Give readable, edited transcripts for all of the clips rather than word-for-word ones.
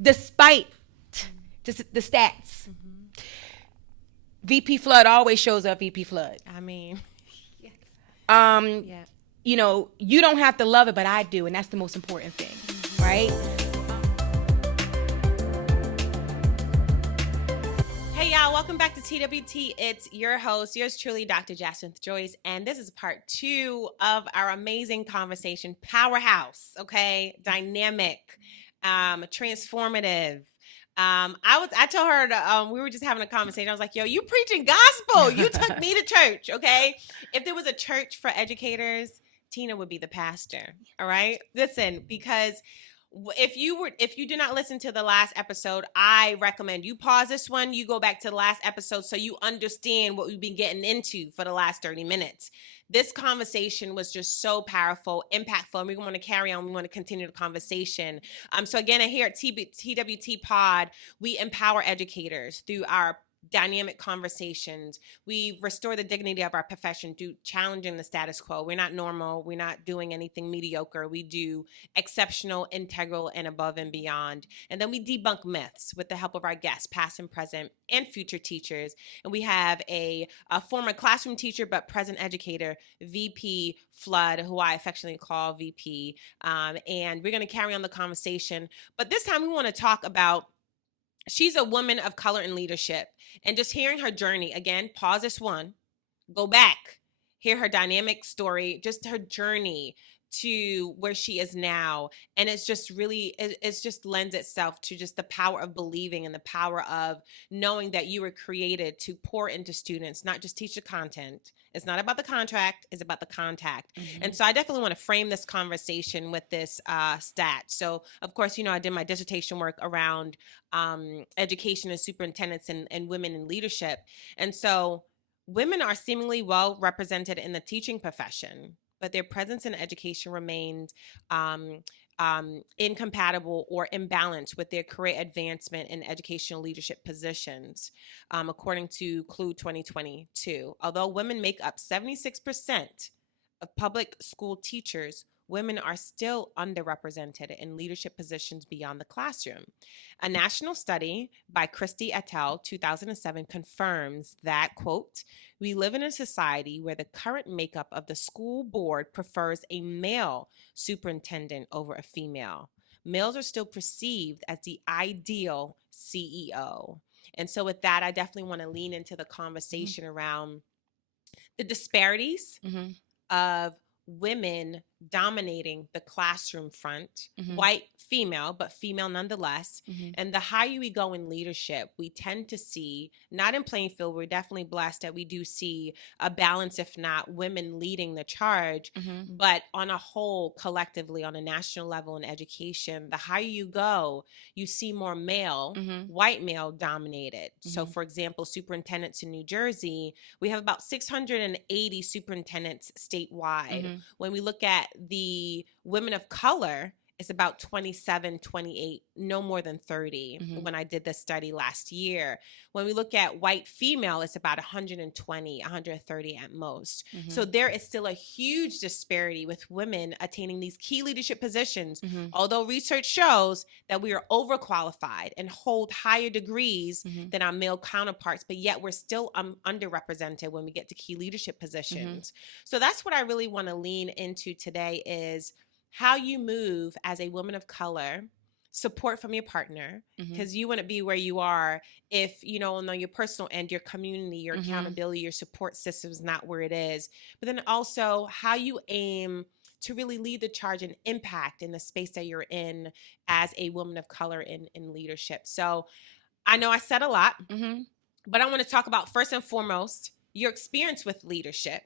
despite the stats. VP Flood always shows up VP Flood. I mean, yeah. You know, you don't have to love it, but I do, and that's the most important thing, right? Hey y'all, welcome back to TWT. It's your host, yours truly, Dr. Jasmine Joyce, and this is part 2 of our amazing conversation. Powerhouse, okay? Dynamic, transformative. I told her we were just having a conversation. I was like, yo, you preaching gospel. You took me to church, okay? If there was a church for educators, Tina would be the pastor, all right? Listen, because if you did not listen to the last episode, I recommend you pause this one, you go back to the last episode so you understand what we've been getting into for the last 30 minutes. This conversation was just so powerful, impactful, and we want to carry on. We want to continue the conversation. So again, here at TWT Pod, we empower educators through our dynamic conversations. We restore the dignity of our profession through challenging the status quo. We're not normal. We're not doing anything mediocre. We do exceptional, integral, and above and beyond. And then we debunk myths with the help of our guests, past and present, and future teachers. And we have a former classroom teacher, but present educator, VP Flood, who I affectionately call VP. And we're going to carry on the conversation. But this time we want to talk about she's a woman of color in leadership, and just hearing her journey, again, pause this one, go back, hear her dynamic story, just her journey to where she is now. And it's just really, it's just lends itself to just the power of believing and the power of knowing that you were created to pour into students, not just teach the content. It's not about the contract, it's about the contact. Mm-hmm. And so I definitely want to frame this conversation with this stat. So of course, you know, I did my dissertation work around education and superintendents and women in leadership. And so women are seemingly well represented in the teaching profession, but their presence in education remained incompatible or imbalanced with their career advancement in educational leadership positions, according to CLUE 2022. Although women make up 76% of public school teachers, women are still underrepresented in leadership positions beyond the classroom. A national study by Christie et al. 2007 confirms that, quote, we live in a society where the current makeup of the school board prefers a male superintendent over a female. Males are still perceived as the ideal CEO. And so with that, I definitely want to lean into the conversation around the disparities of women dominating the classroom front, white, female, but female nonetheless. And the higher we go in leadership, we tend to see, not in Plainfield, we're definitely blessed that we do see a balance, if not women leading the charge, but on a whole, collectively, on a national level in education, the higher you go, you see more male, white male dominated. So for example, superintendents in New Jersey, we have about 680 superintendents statewide. When we look at the women of color, it's about 27, 28, no more than 30 when I did this study last year. When we look at white female, it's about 120, 130 at most. So there is still a huge disparity with women attaining these key leadership positions, although research shows that we are overqualified and hold higher degrees than our male counterparts, but yet we're still underrepresented when we get to key leadership positions. So that's what I really want to lean into today is how you move as a woman of color, support from your partner, because you wouldn't be where you are if, you know, on your personal end, your community, your accountability, your support system is not where it is. But then also how you aim to really lead the charge and impact in the space that you're in as a woman of color in leadership. So I know I said a lot, but I want to talk about first and foremost, your experience with leadership.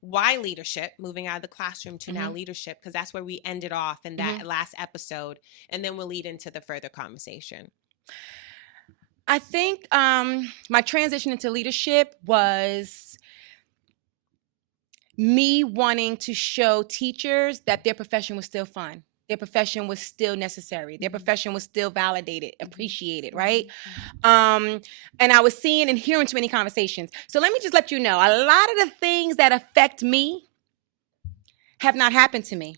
Why leadership, moving out of the classroom to now leadership, because that's where we ended off in that last episode. And then we'll lead into the further conversation. I think my transition into leadership was me wanting to show teachers that their profession was still fun. Their profession was still necessary. Their profession was still validated, appreciated, right? And I was seeing and hearing too many conversations. So let me just let you know, a lot of the things that affect me have not happened to me.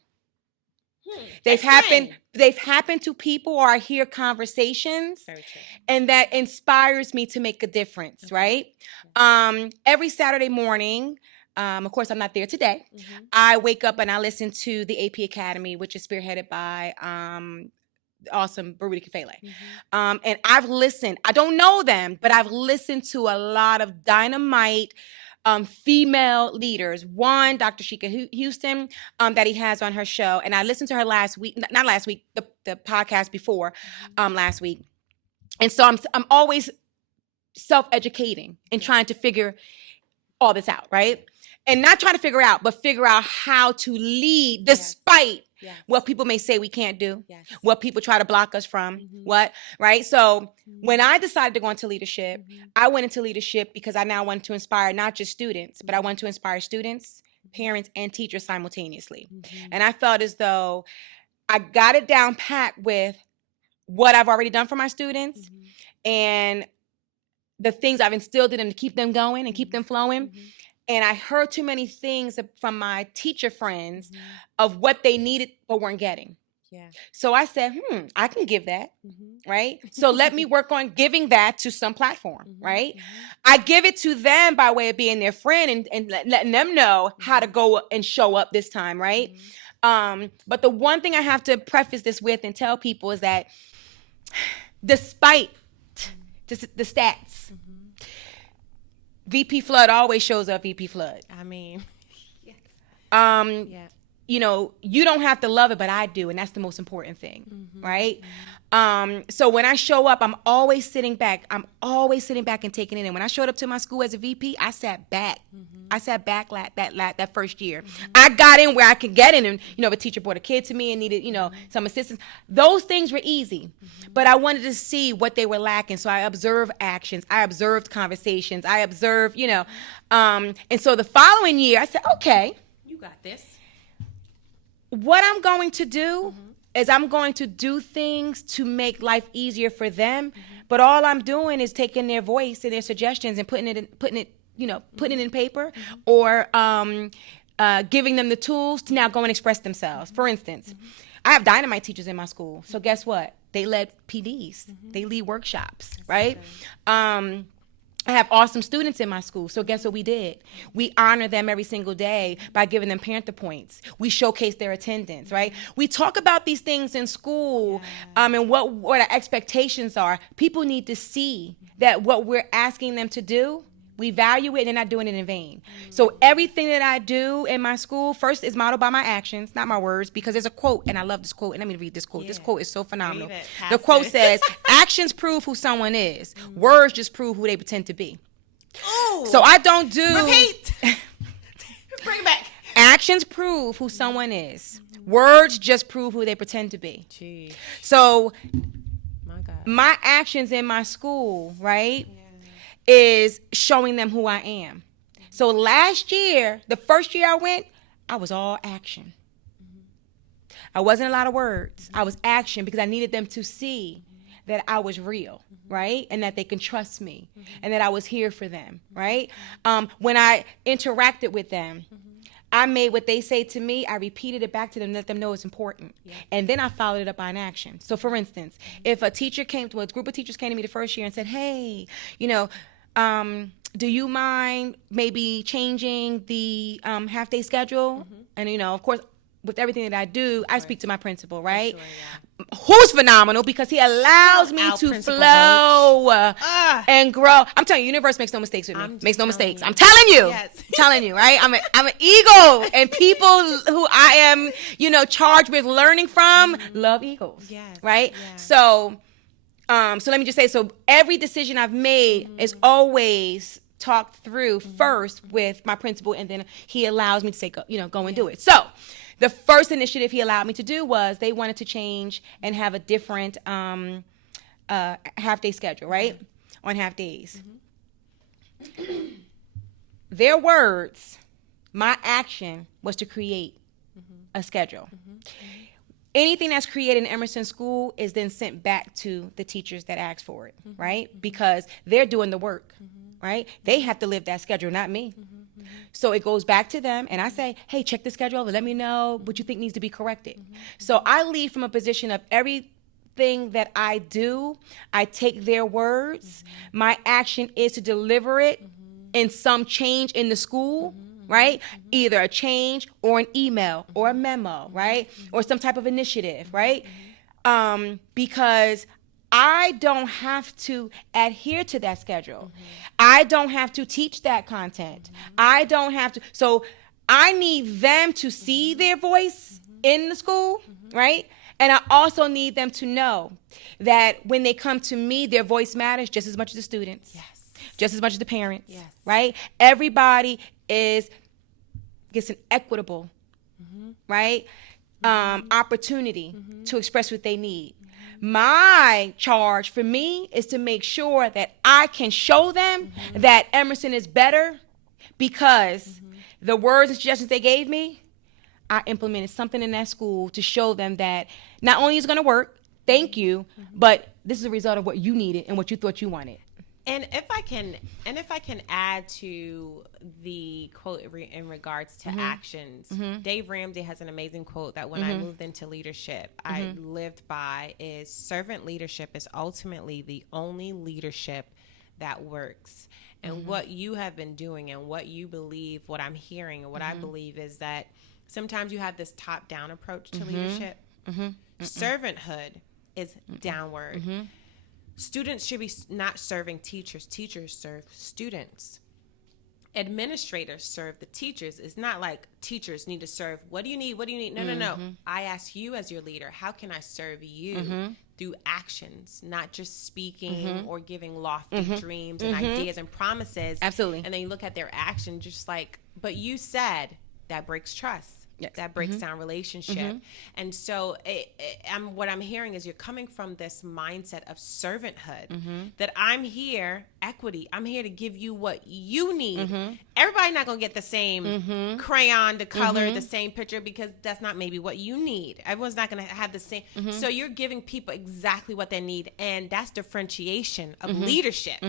Explain. They've happened to people, or I hear conversations, Very true. and that inspires me to make a difference, right? Every Saturday morning, of course, I'm not there today. I wake up and I listen to the AP Academy, which is spearheaded by awesome Baruti Kafele. And I've listened. I don't know them, but I've listened to a lot of dynamite female leaders. One, Dr. Sheikah Houston, that he has on her show, and I listened to her last week. Not last week, the podcast before last week. And so I'm always self-educating and trying to figure all this out, right? And not trying to figure out, but figure out how to lead despite what people may say we can't do, what people try to block us from, right? So when I decided to go into leadership, I went into leadership because I now wanted to inspire not just students, but I wanted to inspire students, parents, and teachers simultaneously. And I felt as though I got it down pat with what I've already done for my students and the things I've instilled in them to keep them going and keep them flowing. And I heard too many things from my teacher friends of what they needed but weren't getting. So I said, I can give that, right? So let me work on giving that to some platform, right? I give it to them by way of being their friend and letting them know how to go and show up this time, right? But the one thing I have to preface this with and tell people is that despite the stats, VP Flood always shows up VP Flood. I mean, you know, you don't have to love it, but I do. And that's the most important thing, right? So when I show up, I'm always sitting back. I'm always sitting back and taking it in. When I showed up to my school as a VP, I sat back. I sat back that first year. I got in where I could get in. And, you know, if a teacher brought a kid to me and needed, you know, some assistance, those things were easy. But I wanted to see what they were lacking. So I observed actions. I observed conversations. I observed, you know. And so the following year, I said, okay. You got this. What I'm going to do is I'm going to do things to make life easier for them. But all I'm doing is taking their voice and their suggestions and putting it in paper or giving them the tools to now go and express themselves. For instance, I have dynamite teachers in my school. So guess what? They led PDs. They lead workshops, right? I have awesome students in my school. So guess what we did? We honor them every single day by giving them Panther points. We showcase their attendance, right? We talk about these things in school and what our expectations are. People need to see that what we're asking them to do, we value it and they're not doing it in vain. So everything that I do in my school, first is modeled by my actions, not my words, because there's a quote, and I love this quote, and let me read this quote. Yeah. This quote is so phenomenal. The quote says, actions prove who someone is. Words just prove who they pretend to be. Ooh. So I don't do... Repeat. Bring it back. Actions prove who someone is. Words just prove who they pretend to be. Jeez. So my God. My actions in my school, right? Is showing them who I am. So last year, the first year I went, I was all action. I wasn't a lot of words. I was action because I needed them to see that I was real, right? And that they can trust me and that I was here for them, right? When I interacted with them, I made what they say to me, I repeated it back to them, let them know it's important. And then I followed it up by an action. So for instance, if a group of teachers came to me the first year and said, hey, you know, do you mind maybe changing the half-day schedule? And, you know, of course, with everything that I do, I speak to my principal, right? Sure, who's phenomenal because he allows me to flow and grow. I'm telling you, universe makes no mistakes with me. Makes no mistakes. I'm telling you. Yes. I'm telling you, right? I'm an eagle, and people who I am, you know, charged with learning from love eagles, right? Yeah. So let me just say, so every decision I've made is always talked through first with my principal, and then he allows me to say, go and do it. So the first initiative he allowed me to do was they wanted to change and have a different half-day schedule, right? On half days. Their words, my action was to create a schedule. Anything that's created in Emerson School is then sent back to the teachers that asked for it, right? Because they're doing the work, right? They have to live that schedule, not me. So it goes back to them, and I say, hey, check the schedule over. Let me know what you think needs to be corrected. So I leave from a position of everything that I do, I take their words. My action is to deliver it in some change in the school, right? Either a change or an email or a memo, right? Or some type of initiative, right? Because I don't have to adhere to that schedule. I don't have to teach that content. I don't have to. So I need them to see their voice in the school, right? And I also need them to know that when they come to me, their voice matters just as much as the students, just as much as the parents, right? Everybody gets an equitable, right, opportunity to express what they need. My charge for me is to make sure that I can show them that Emerson is better because the words and suggestions they gave me, I implemented something in that school to show them that not only is it going to work, thank you, but this is a result of what you needed and what you thought you wanted. And if I can add to the quote in regards to actions, Dave Ramsey has an amazing quote that when I moved into leadership, I lived by is servant leadership is ultimately the only leadership that works. And what you have been doing and what you believe, what I'm hearing and what I believe is that sometimes you have this top-down approach to leadership. Servanthood is downward. Students should be not serving teachers. Teachers serve students. Administrators serve the teachers. It's not like teachers need to serve. What do you need? What do you need? No. I ask you as your leader, how can I serve you through actions, not just speaking or giving lofty dreams and ideas and promises. Absolutely. And then you look at their action just like, but you said that breaks trust. Yes. That breaks down relationship. And so what I'm hearing is you're coming from this mindset of servanthood, that I'm here, equity, I'm here to give you what you need. Everybody's not going to get the same crayon to color, the same picture, because that's not maybe what you need. Everyone's not going to have the same. So you're giving people exactly what they need. And that's differentiation of leadership.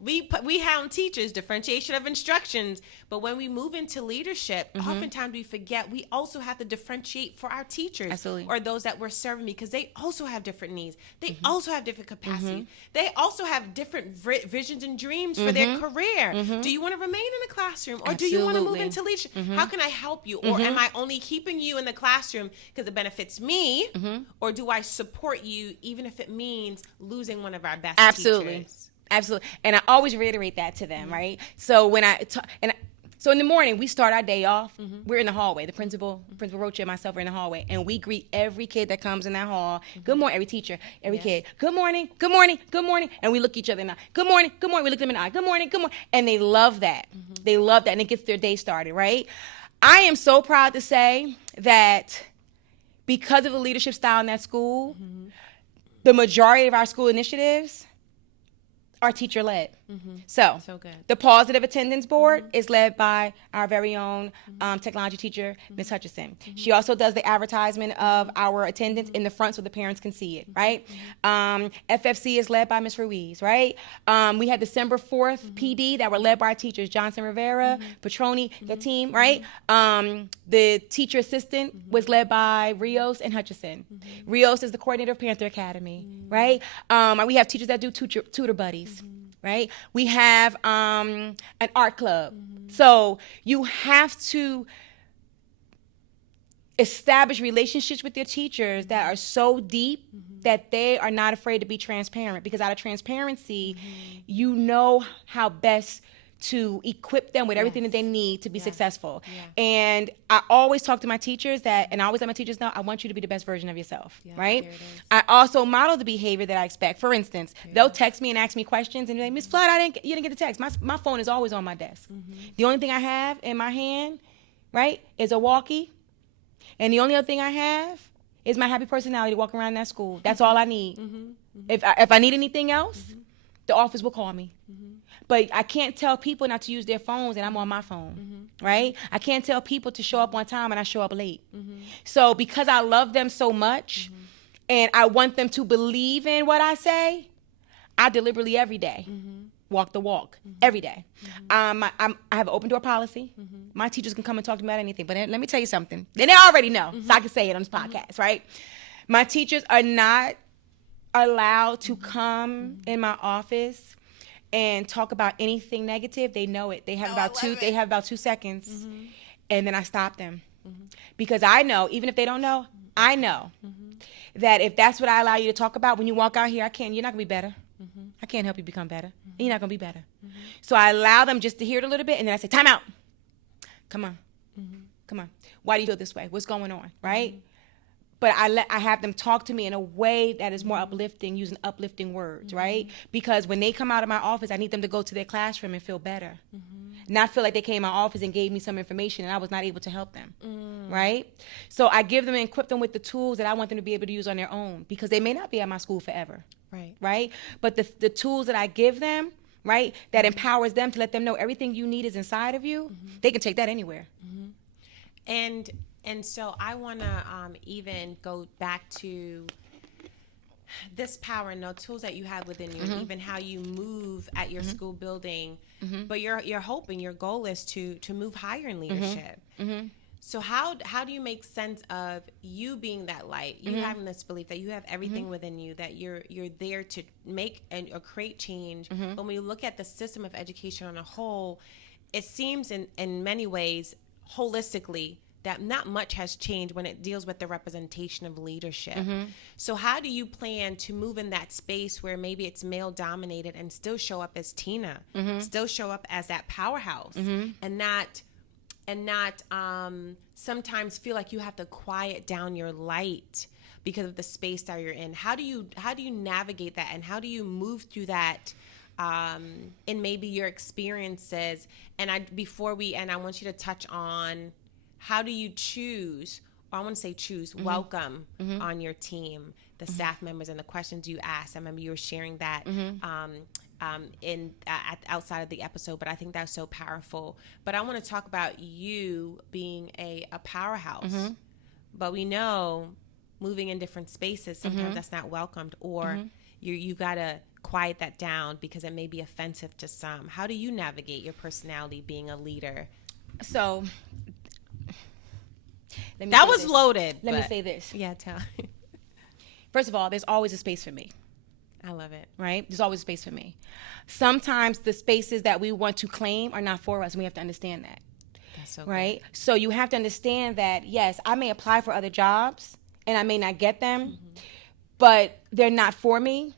We have teachers, differentiation of instructions. But when we move into leadership, oftentimes we forget we also have to differentiate for our teachers. Absolutely. Or those that we're serving, because they also have different needs. They also have different capacities. They also have different visions and dreams for their career. Do you want to remain in the classroom, or do you want to move into leadership? How can I help you? Or am I only keeping you in the classroom because it benefits me? Or do I support you even if it means losing one of our best teachers? Absolutely. And I always reiterate that to them, right? So when so in the morning, we start our day off. We're in the hallway. The principal Rocha and myself are in the hallway. And we greet every kid that comes in that hall. Good morning, every teacher, every kid. Good morning, good morning, good morning. And we look each other in the eye. Good morning, good morning. We look them in the eye. Good morning, good morning. And they love that. They love that. And it gets their day started, right? I am so proud to say that because of the leadership style in that school, the majority of our school initiatives are teacher-led. So good. The positive attendance board is led by our very own technology teacher, Ms. Hutchison. She also does the advertisement of our attendance in the front so the parents can see it, right? FFC is led by Ms. Ruiz, right? We had December 4th PD that were led by our teachers, Johnson Rivera, Petroni, the team, right? The teacher assistant was led by Rios and Hutchison. Rios is the coordinator of Panther Academy, right? We have teachers that do tutor buddies. Right? We have an art club. So you have to establish relationships with your teachers that are so deep that they are not afraid to be transparent, because out of transparency, you know how best to equip them with everything that they need to be successful. And I always talk to my teachers and I always let my teachers know, I want you to be the best version of yourself, right? I also model the behavior that I expect. For instance, they'll text me and ask me questions and be like, Ms. Flood, you didn't get the text. My phone is always on my desk. The only thing I have in my hand, right, is a walkie. And the only other thing I have is my happy personality to walk around that school. That's all I need. If I need anything else, the office will call me. But I can't tell people not to use their phones and I'm on my phone, right? I can't tell people to show up on time and I show up late. So because I love them so much and I want them to believe in what I say, I deliberately every day walk the walk every day. I have an open door policy. My teachers can come and talk to me about anything. But let me tell you something. And they already know, so I can say it on this podcast, right? My teachers are not allowed to come in my office and talk about anything negative. They know it. They have about 2 seconds, and then I stop them. Because I know, even if they don't know, I know that if that's what I allow you to talk about, when you walk out here, you're not gonna be better. I can't help you become better. And you're not gonna be better. So I allow them just to hear it a little bit, and then I say, time out. Come on. Come on. Why do you feel this way? What's going on? Right? But I have them talk to me in a way that is more uplifting, using uplifting words, right? Because when they come out of my office, I need them to go to their classroom and feel better. Not feel like they came in my office and gave me some information and I was not able to help them, right? So I give them and equip them with the tools that I want them to be able to use on their own, because they may not be at my school forever, right? But the tools that I give them, right, that empowers them to let them know everything you need is inside of you, they can take that anywhere. And so I want to even go back to this power and the tools that you have within you, even how you move at your school building. But your hope and your goal is to move higher in leadership. So how do you make sense of you being that light, you having this belief that you have everything within you, that you're there to make or create change? But when we look at the system of education on a whole, it seems in many ways, holistically, that not much has changed when it deals with the representation of leadership. So how do you plan to move in that space where maybe it's male dominated and still show up as Tina, still show up as that powerhouse, and not sometimes feel like you have to quiet down your light because of the space that you're in? How do you navigate that, and how do you move through that in maybe your experiences? And I want you to touch on, how do you choose, or I want to say welcome on your team, the staff members, and the questions you ask? I remember you were sharing that outside of the episode, but I think that's so powerful. But I want to talk about you being a powerhouse. But we know moving in different spaces, sometimes that's not welcomed, or you got to quiet that down because it may be offensive to some. How do you navigate your personality being a leader? So that was loaded. Let me say this. Yeah, tell. First of all, there's always a space for me. I love it. Right? There's always a space for me. Sometimes the spaces that we want to claim are not for us, and we have to understand that. That's so right? Good. So you have to understand that, yes, I may apply for other jobs, and I may not get them, but they're not for me.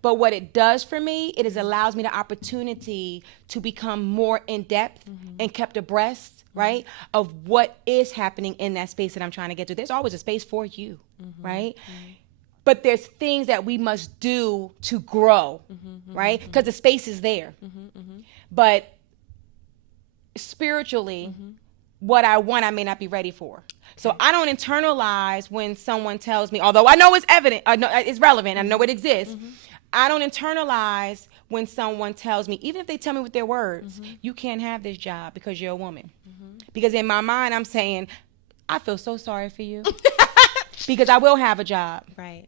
But what it does for me, it allows me the opportunity to become more in-depth and kept abreast, right, of what is happening in that space that I'm trying to get to. There's always a space for you, right? But there's things that we must do to grow, right? Because the space is there. But spiritually, what I want, I may not be ready for. So I don't internalize when someone tells me, although I know it's evident, I know it's relevant, I know it exists. I don't internalize when someone tells me, even if they tell me with their words, you can't have this job because you're a woman. Because in my mind, I'm saying, I feel so sorry for you. Because I will have a job. Right.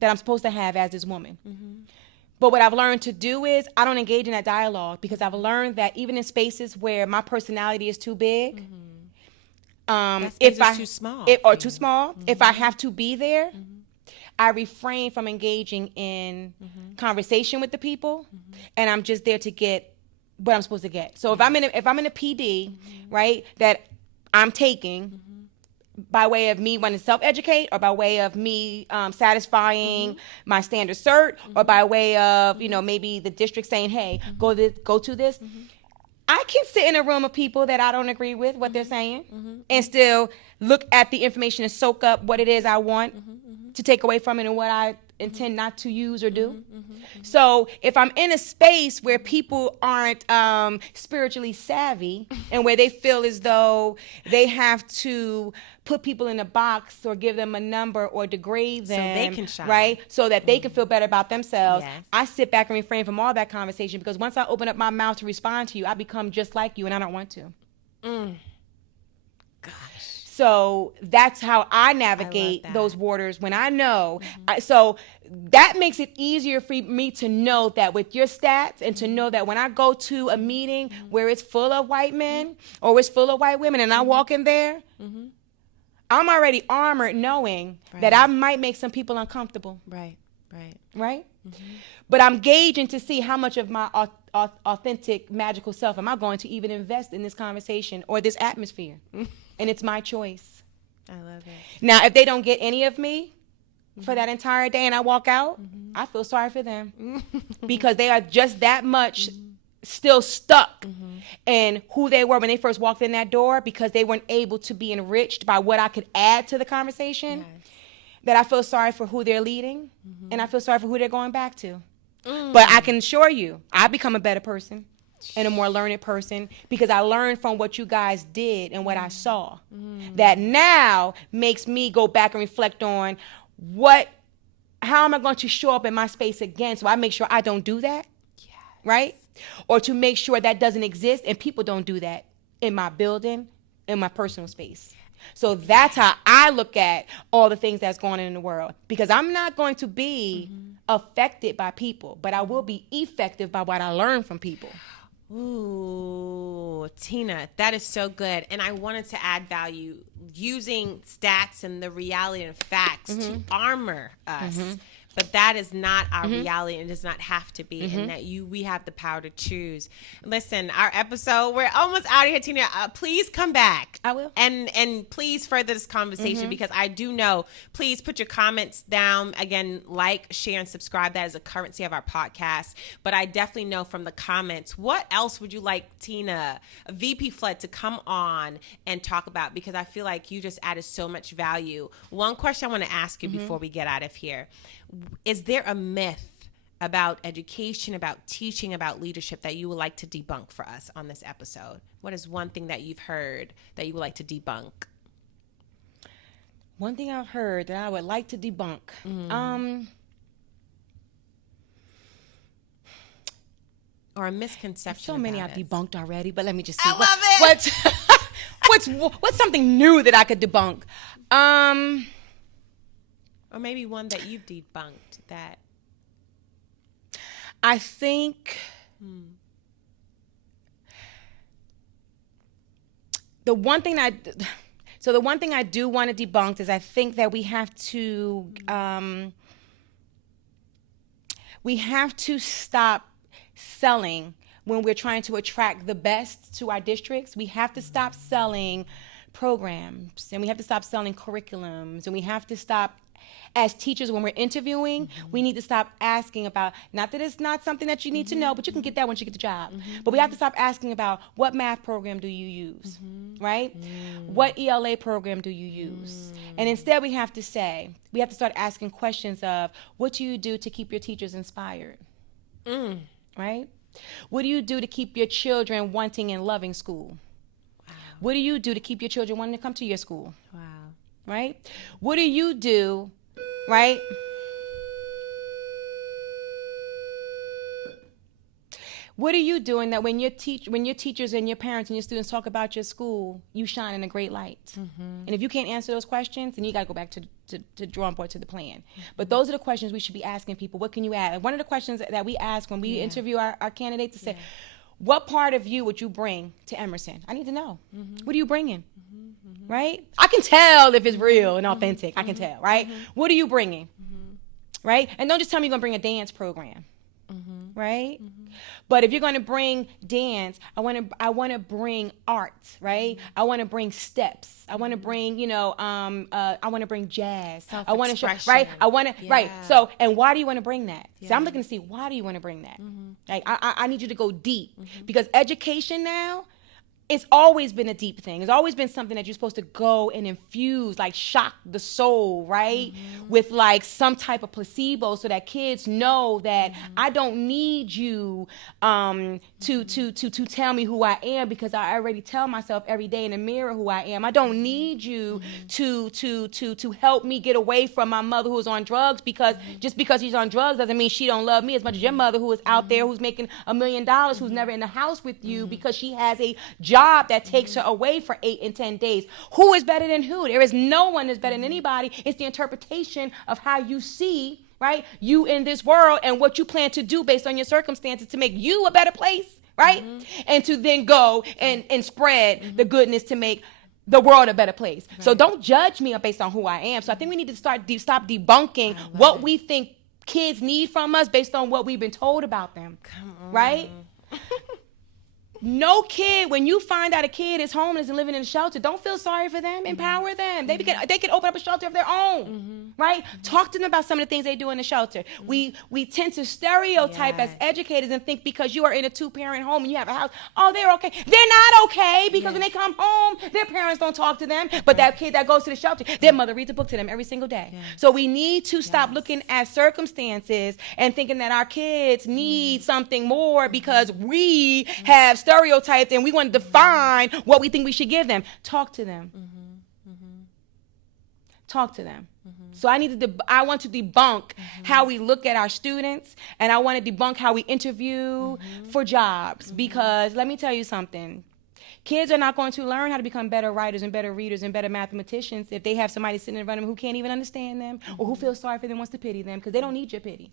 That I'm supposed to have as this woman. But what I've learned to do is I don't engage in that dialogue, because I've learned that even in spaces where my personality is too big, if I too small, too small, if I have to be there, I refrain from engaging in conversation with the people, and I'm just there to get what I'm supposed to get. So if I'm in a PD, right, that I'm taking by way of me wanting to self-educate, or by way of me satisfying my standard cert, or by way of maybe the district saying, hey, go to this. I can sit in a room of people that I don't agree with what they're saying, and still look at the information and soak up what it is I want to take away from it and what I intend not to use or do. So if I'm in a space where people aren't spiritually savvy, and where they feel as though they have to put people in a box or give them a number or degrade them, so they can shine, right? So that they can feel better about themselves. Yes. I sit back and refrain from all that conversation, because once I open up my mouth to respond to you, I become just like you, and I don't want to. Gosh. So that's how I navigate those waters when I know. So that makes it easier for me to know that with your stats and to know that when I go to a meeting where it's full of white men or it's full of white women and I walk in there, I'm already armored knowing that I might make some people uncomfortable. Right. But I'm gauging to see how much of my authentic, magical self am I going to even invest in this conversation or this atmosphere. And it's my choice. I love it. Now, if they don't get any of me for that entire day and I walk out, I feel sorry for them because they are just that much still stuck in who they were when they first walked in that door because they weren't able to be enriched by what I could add to the conversation. That I feel sorry for who they're leading and I feel sorry for who they're going back to. But I can assure you, I become a better person and a more learned person because I learned from what you guys did and what I saw. That now makes me go back and reflect on how am I going to show up in my space again so I make sure I don't do that, right? Or to make sure that doesn't exist and people don't do that in my building, in my personal space. So that's how I look at all the things that's going on in the world because I'm not going to be affected by people, but I will be effective by what I learn from people. Ooh, Tina, that is so good. And I wanted to add value using stats and the reality and facts to armor us. But that is not our reality and does not have to be. And that we have the power to choose. Listen, our episode, we're almost out of here, Tina. Please come back. I will. And please further this conversation because I do know, please put your comments down. Again, like, share, and subscribe. That is a currency of our podcast. But I definitely know from the comments, what else would you like Tina, VP Flood, to come on and talk about? Because I feel like you just added so much value. One question I want to ask you before we get out of here. Is there a myth about education, about teaching, about leadership that you would like to debunk for us on this episode? What is one thing that you've heard that you would like to debunk? One thing I've heard that I would like to debunk. Or a misconception. So many I've debunked already, but let me just see. I love it. What's something new that I could debunk? Or maybe one that you've debunked that. I think the one thing I do want to debunk is I think that we have to stop selling when we're trying to attract the best to our districts. We have to stop selling programs and we have to stop selling curriculums and we have to stop as teachers, when we're interviewing, we need to stop asking about, not that it's not something that you need to know, but you can get that once you get the job. But we have to stop asking about what math program do you use, right? What ELA program do you use? And instead we have to start asking questions of, what do you do to keep your teachers inspired, right? What do you do to keep your children wanting and loving school? Wow. What do you do to keep your children wanting to come to your school? Wow. Right? What do you do, right? What are you doing that when your teachers and your parents and your students talk about your school, you shine in a great light? And if you can't answer those questions, then you got to go back to drawing board, to the plan. But those are the questions we should be asking people. What can you add? And one of the questions that we ask when we interview our candidates is say, what part of you would you bring to Emerson? I need to know. What are you bringing? Right? I can tell if it's real and authentic. I can tell, right? What are you bringing? Right? And don't just tell me you're going to bring a dance program. Right? But if you're going to bring dance, I want to bring art, right? I want to bring steps. I want to bring, I want to bring jazz. I want to show, right? I want to, right? So, and why do you want to bring that? So I'm looking to see, why do you want to bring that? Like, I need you to go deep because education now, it's always been a deep thing. It's always been something that you're supposed to go and infuse, like shock the soul, right? With like some type of placebo so that kids know that I don't need you to tell me who I am because I already tell myself every day in the mirror who I am. I don't need you to help me get away from my mother who is on drugs because just because she's on drugs doesn't mean she don't love me as much as your mother who is out there who's making $1 million, who's never in the house with you because she has a job that takes her away for 8 and 10 days. Who is better than who? There is no one that's better than anybody. It's the interpretation of how you see, right? You in this world and what you plan to do based on your circumstances to make you a better place, right? And to then go and spread the goodness to make the world a better place. Right. So don't judge me based on who I am. So I think we need to stop debunking what we think kids need from us based on what we've been told about them. Come on. Right? No kid, when you find out a kid is homeless and living in a shelter, don't feel sorry for them. Empower them. They can open up a shelter of their own, right? Talk to them about some of the things they do in the shelter. We tend to stereotype as educators and think because you are in a 2-parent home and you have a house, oh, they're okay. They're not okay because when they come home, their parents don't talk to them. But that kid that goes to the shelter, their mother reads a book to them every single day. So we need to stop looking at circumstances and thinking that our kids need something more because we have stereotyped and we want to define what we think we should give them. Talk to them. Talk to them. So I want to debunk how we look at our students, and I want to debunk how we interview for jobs, because let me tell you something. Kids are not going to learn how to become better writers and better readers and better mathematicians if they have somebody sitting in front of them who can't even understand them or who feels sorry for them, wants to pity them, because they don't need your pity.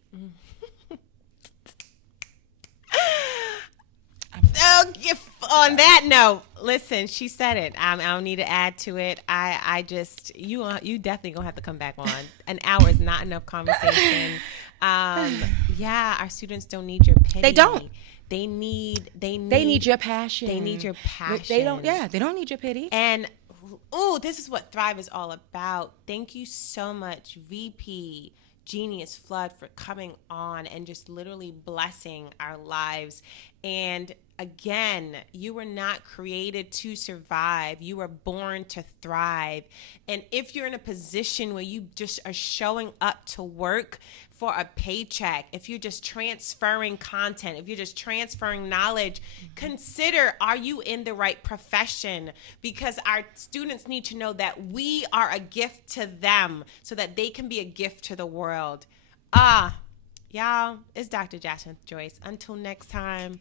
On that note, listen, she said it. I don't need to add to it. I just, you definitely gonna have to come back on. An hour is not enough conversation. Our students don't need your pity. They don't. They need your passion. They need your passion. They don't need your pity. And this is what Thrive is all about. Thank you so much, VP Jenious-Flood, for coming on and just literally blessing our lives. And again, you were not created to survive. You were born to thrive. And if you're in a position where you just are showing up to work for a paycheck, if you're just transferring content, if you're just transferring knowledge, consider, are you in the right profession? Because our students need to know that we are a gift to them so that they can be a gift to the world. Y'all, it's Dr. Jasmine Joyce. Until next time.